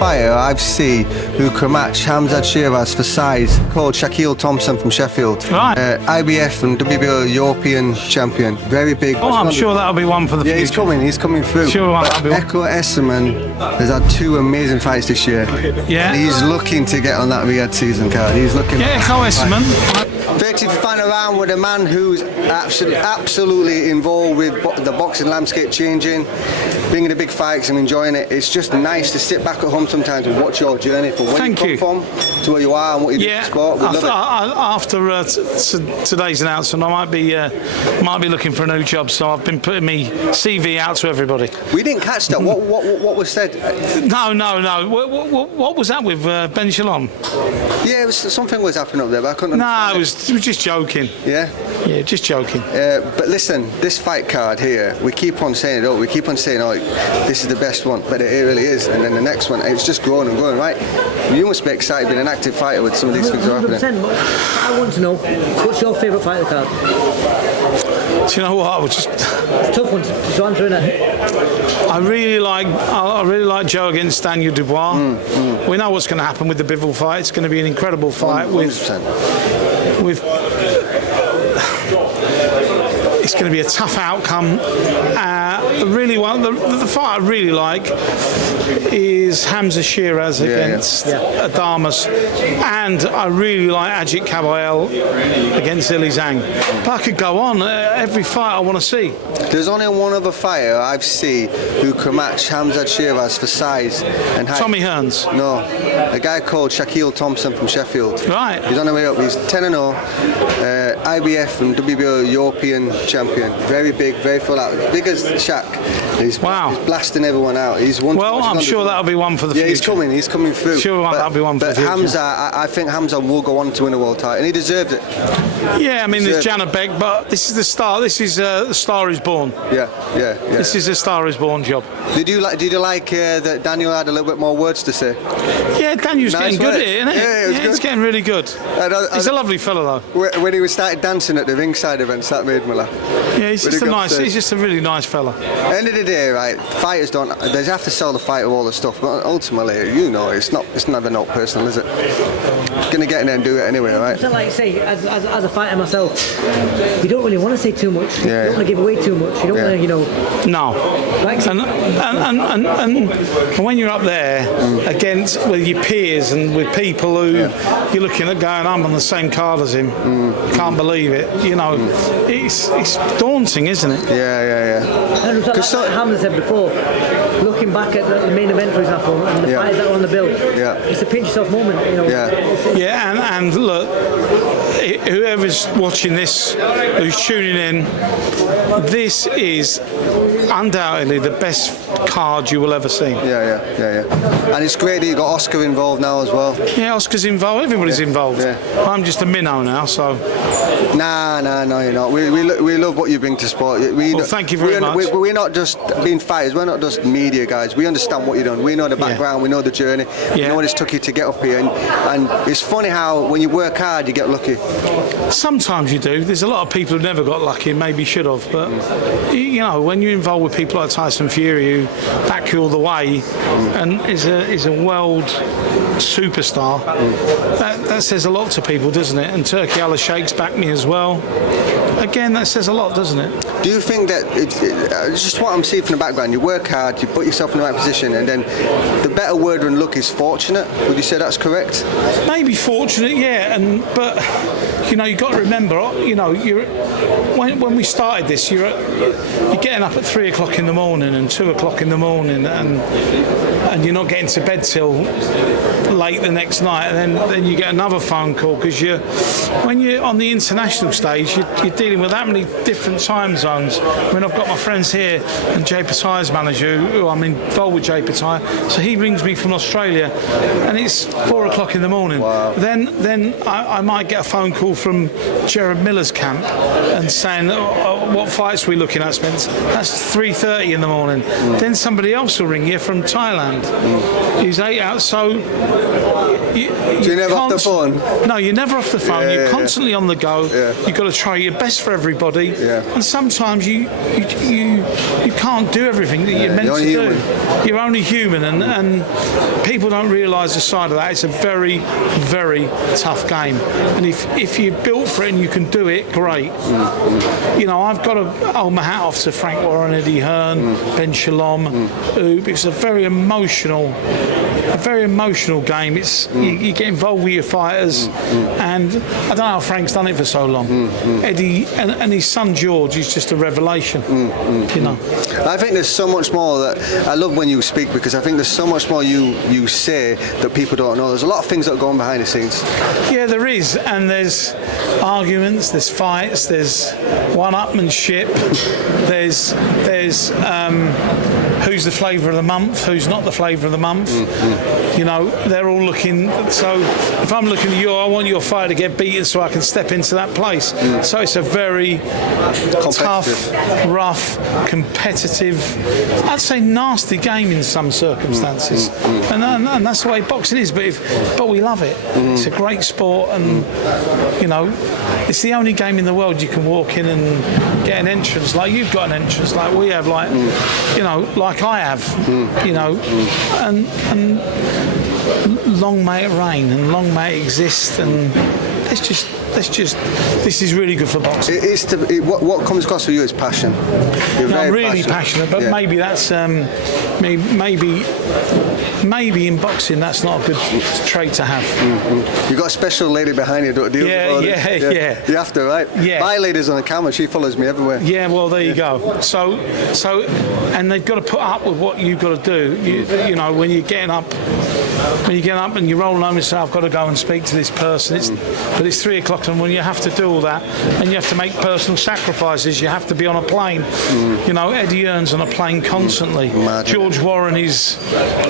fighter I've seen who can match Khamzat Shiraz for size, called Shaquille Thompson from Sheffield. Right. IBF and WBO European champion. Very big. Oh, I'm sure that'll be one for the Yeah, future. he's coming through. Sure, that'll be one. Echo Esserman has had 2 amazing fights this year. Yeah. He's looking to get on that Riyadh season card. He's looking. Yeah, Echo Esserman. 30th final round with a man who's absolutely involved with the boxing landscape changing, bringing the big fights and enjoying it. It's just nice to sit back at home sometimes and watch your journey from where you come from to where you are and what you do in sport. We love it. After today's announcement, I might be looking for a new job, so I've been putting me CV out to everybody. We didn't catch that. What was said? No. What was that with Ben Shalom? Yeah, something was happening up there, but I couldn't. No, it was just joking. Yeah. Yeah, just joking. But listen, this fight card here, we keep on saying it. We keep on saying, "Oh, this is the best one," but it really is. And then the next one, it's just growing and growing, right? You must be excited being an active fighter with some of these things happening. 100%. I want to know, what's your favourite fight of the card? Do you know what? It's a tough one to answer, isn't it? I really like Joe against Daniel Dubois. We know what's going to happen with the Bivol fight. It's going to be an incredible fight 100%. with it's going to be a tough outcome. The fight I really like is Khamzat Shiraz against Adames, and I really like Ajit Kabayel against Zhilei Zhang. But I could go on. Every fight I want to see. There's only one other fighter I've seen who can match Khamzat Shiraz for size and height. Tommy Hearns. No, a guy called Shaquille Thompson from Sheffield. Right. He's on the way up. He's 10-0, IBF and WBO European champion. Very big, very full out. Big as Shaq. He's blasting everyone out. He's won. Well, I'm sure that'll be one for the future. Yeah, he's coming through. Sure, that'll be one for the future. But Khamzat, I think Khamzat will go on to win a world title, and he deserved it. Yeah, I mean, there's Janabek, but this is the star. This is the Star Is Born. Yeah. This is a Star Is Born job. Did you like that Daniel had a little bit more words to say? Yeah, Daniel's getting good at it, isn't it? Yeah, he's getting really good. He's a lovely fella, though. When he started dancing at the ringside events, that made me laugh. Yeah, he's just a really nice fella. End of the day, right? Fighters they have to sell the fighter all the stuff, but ultimately, it's never not personal, is it? Gonna get in there and do it anyway, right? So like you say, as a fighter myself, you don't really want to say too much. You don't want to give away too much. You don't want to, No. Like and when you're up there with your peers and with people who you're looking at going, I'm on the same card as him. Can't believe it. It's daunting, isn't it? Yeah. Like Hamza said before, looking back at the main event, for example, and the fighters that are on the bill, it's a pinch yourself moment. Yeah, and look, whoever's watching this, who's tuning in, this is undoubtedly the best card you will ever see. Yeah. And it's great that you got Oscar involved now as well. Yeah, Oscar's involved. Everybody's involved. Yeah. I'm just a minnow now, so. Nah, you're not. We love what you bring to sport. Thank you very much. We're not just being fighters. We're not just media guys. We understand what you're doing. We know the background. We know the journey. We know what it's took you to get up here. And it's funny how when you work hard, you get lucky. Sometimes you do. There's a lot of people who never got lucky and maybe should have. But when you're involved with people like Tyson Fury who back you all the way and is a world superstar, that says a lot to people, doesn't it? And Turki Al-Sheikh's backed me as well. Again, that says a lot, doesn't it? Do you think that it's just what I'm seeing from the background? You work hard, you put yourself in the right position, and then the better word than luck is fortunate. Would you say that's correct? Maybe fortunate, yeah. But you've got to remember, when we started this, you're getting up at 3 o'clock in the morning and 2 o'clock in the morning, and you're not getting to bed till late the next night, and then you get another phone call because when you're on the international stage, you're dealing with that many different time zones. I mean, I've got my friends here and Jay Pataya's manager, who I'm involved with Jay Pataya, so he rings me from Australia and it's 4 o'clock in the morning. Wow. Then I might get a phone call from Jared Miller's camp and saying, what fights are we looking at, Spence? That's 3:30 in the morning. Then somebody else will ring you from Thailand. He's 8 out, so you're never off the phone? No, you're never off the phone. You're constantly on the go. Yeah. You've got to try your best for everybody, Yeah. and sometimes you can't do everything that you're meant you're to only do. human. You're only human, and people don't realise the side of that. It's a very, very tough game, and if you're built for it and you can do it, great. You know, I've got to hold my hat off to Frank Warren, Eddie Hearn, Ben Shalom, Oop. It's a very emotional game. It's you get involved with your fighters, and I don't know how Frank's done it for so long. Eddie and his son George is just a revelation. You know, I think there's so much more that I love when you speak, because I think there's so much more you say that people don't know. There's a lot of things that go on behind the scenes. yeah, there is, and there's arguments, there's fights, there's one-upmanship, there's who's the flavour of the month, who's not the flavour of the month. You know, they're all looking. So if I'm looking at you, I want your fighter to get beaten so I can step into that place. So it's a very tough, rough, competitive, I'd say nasty game in some circumstances. And that's the way boxing is. But we love it. It's a great sport, and you know, it's the only game in the world you can walk in and get an entrance like you've got an entrance, like we have, like you know, like I have, you know, and long may it rain and long may it exist, and this is really good for boxing. What comes across for you is passion. You're I'm very really passionate, but maybe that's maybe in boxing that's not a good trait to have. You've got a special lady behind you, don't you? Yeah. You have to, right? Yeah. My lady's on the camera, she follows me everywhere. Yeah, well, there you go. So, and they've got to put up with what you've got to do. You know, when you're getting up and you're rolling home and say, I've got to go and speak to this person. But it's 3 o'clock, and when you have to do all that, and you have to make personal sacrifices, you have to be on a plane. You know, Eddie Hearn's on a plane constantly. George Warren is.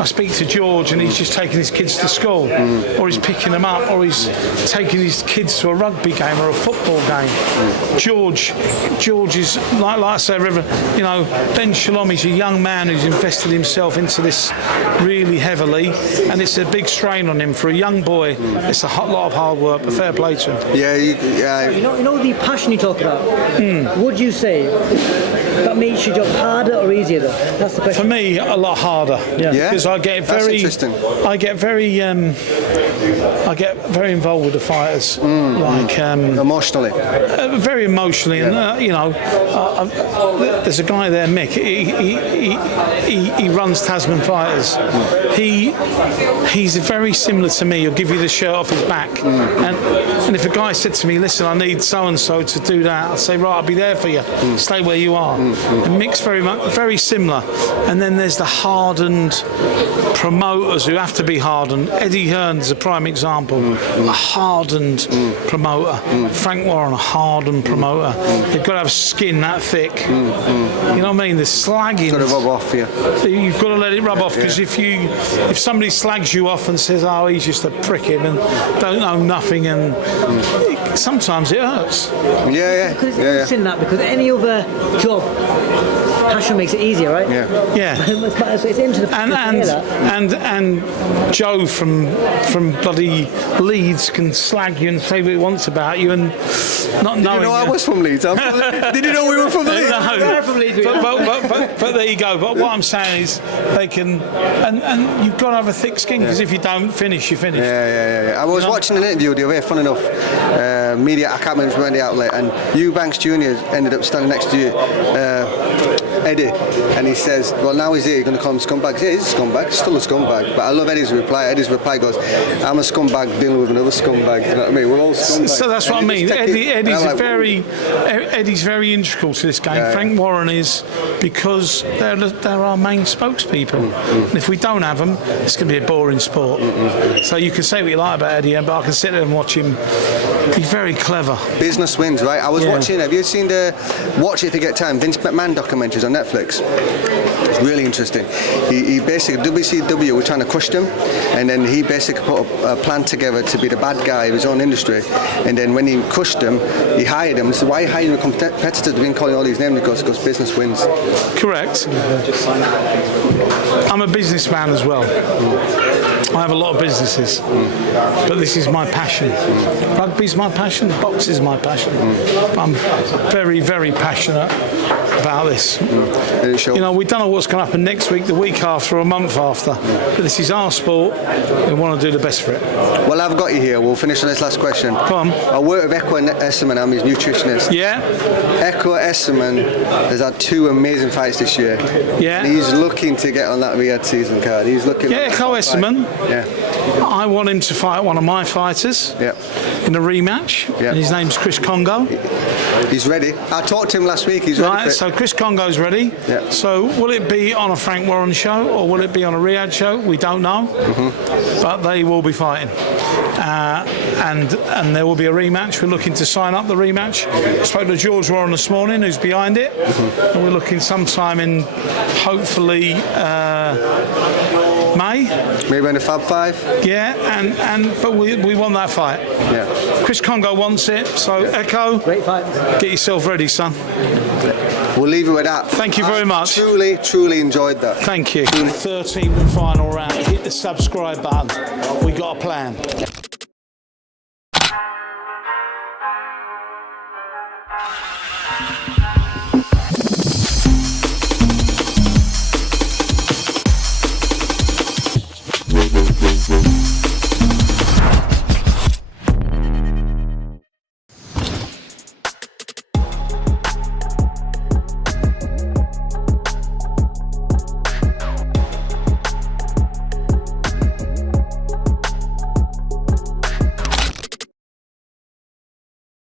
I speak to George, and he's just taking his kids to school, or he's picking them up, or he's taking his kids to a rugby game or a football game. George is like I say, Reverend. You know, Ben Shalom is a young man who's invested himself into this really heavily, and it's a big strain on him for a young boy. It's a lot of hard work, but fair play to him. Yeah, You know the passion you talk about. Would you say that makes your job harder or easier, though? That's the question. For me, a lot harder. Yeah? Because I get very involved with the fighters, like emotionally. very emotionally, and you know, there's a guy there, Mick. He runs Tasman Fighters. He's very similar to me. He'll give you the shirt off his back, and if a guy said to me, "Listen, I need so and so to do that," I'd say, "Right, I'll be there for you. Stay where you are." And Mick's very similar. And then there's the hardened promoters who have to be hardened. Eddie Hearn's a prime example, a hardened promoter. Frank Warren, a hardened promoter. They've got to have skin that thick. You know what I mean? The slagging. Got to rub off, You've got to let it rub off, because if somebody slags you off and says, "Oh, he's just a prickhead and don't know nothing," and sometimes it hurts. Because it's interesting that, because any other job, passion makes it easier, right? Yeah. It's interesting. And Joe from bloody Leeds can slag you and say what he wants about you, and not knowing. You know, I was from Leeds. Did you know we were from Leeds? No. We're from Leeds. But there you go. But what I'm saying is, they can, and you've got to have a thick skin, because if you don't finish, you finish. Yeah. I was watching an interview the other day, fun enough, media, I can't remember from the outlet, and Eubanks Jr. ended up standing next to you, Eddie, and he says, well, now he's here, you're going to call him scumbag. Yeah, he's a scumbag, still a scumbag, but I love Eddie's reply. Eddie's reply goes, I'm a scumbag dealing with another scumbag. You know what I mean? We're all scumbags. So that's what I mean. Eddie's very integral to this game. Yeah. Frank Warren is, because they're our main spokespeople. And if we don't have them, it's going to be a boring sport. So you can say what you like about Eddie, but I can sit there and watch him. He's very clever. Business wins, right? I was watching, have you seen the Watch It If You Get Time, Vince McMahon documentaries on Netflix? It's really interesting. He basically, WCW were trying to crush them, and then he basically put a plan together to be the bad guy of his own industry, and then when he crushed them, he hired them. He said, why are you hiring a competitor? They've been calling all these names because business wins. Correct. I'm a businessman as well. I have a lot of businesses, but this is my passion. Rugby's my passion, boxing's my passion. I'm very, very passionate about this. And it shows. You know, we don't know what's going to happen next week, the week after, or a month after. But this is our sport. We want to do the best for it. Well, I've got you here. We'll finish on this last question. Come on. I work with Eko Esserman. I'm his nutritionist. Yeah? Eko Esserman has had 2 amazing fights this year. Yeah. He's looking to get on that Riyadh season card. He's looking. Yeah, Eko Esserman. Yeah. I want him to fight one of my fighters Yeah. in a rematch. Yeah. And his name's Chris Congo. He's ready. I talked to him last week. He's ready. Right, For so it. Chris Congo's ready. Yeah. So will it be on a Frank Warren show or will it be on a Riyadh show? We don't know. But they will be fighting. And there will be a rematch. We're looking to sign up the rematch. I spoke to George Warren this morning, who's behind it. And we're looking sometime in, hopefully, May. Maybe in the Fab Five. Yeah, but we want that fight. Yeah. Chris Congo wants it, so Echo, Great fight. get yourself ready, son. We'll leave it with that. Thank you very much. Truly, truly enjoyed that. Thank you. 13th and final round. Hit the subscribe button. We got a plan.